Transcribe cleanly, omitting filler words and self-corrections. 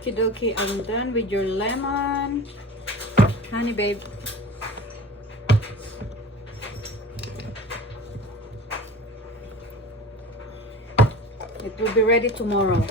Okie dokie, I'm done with your lemon. Honey, babe. It will be ready tomorrow.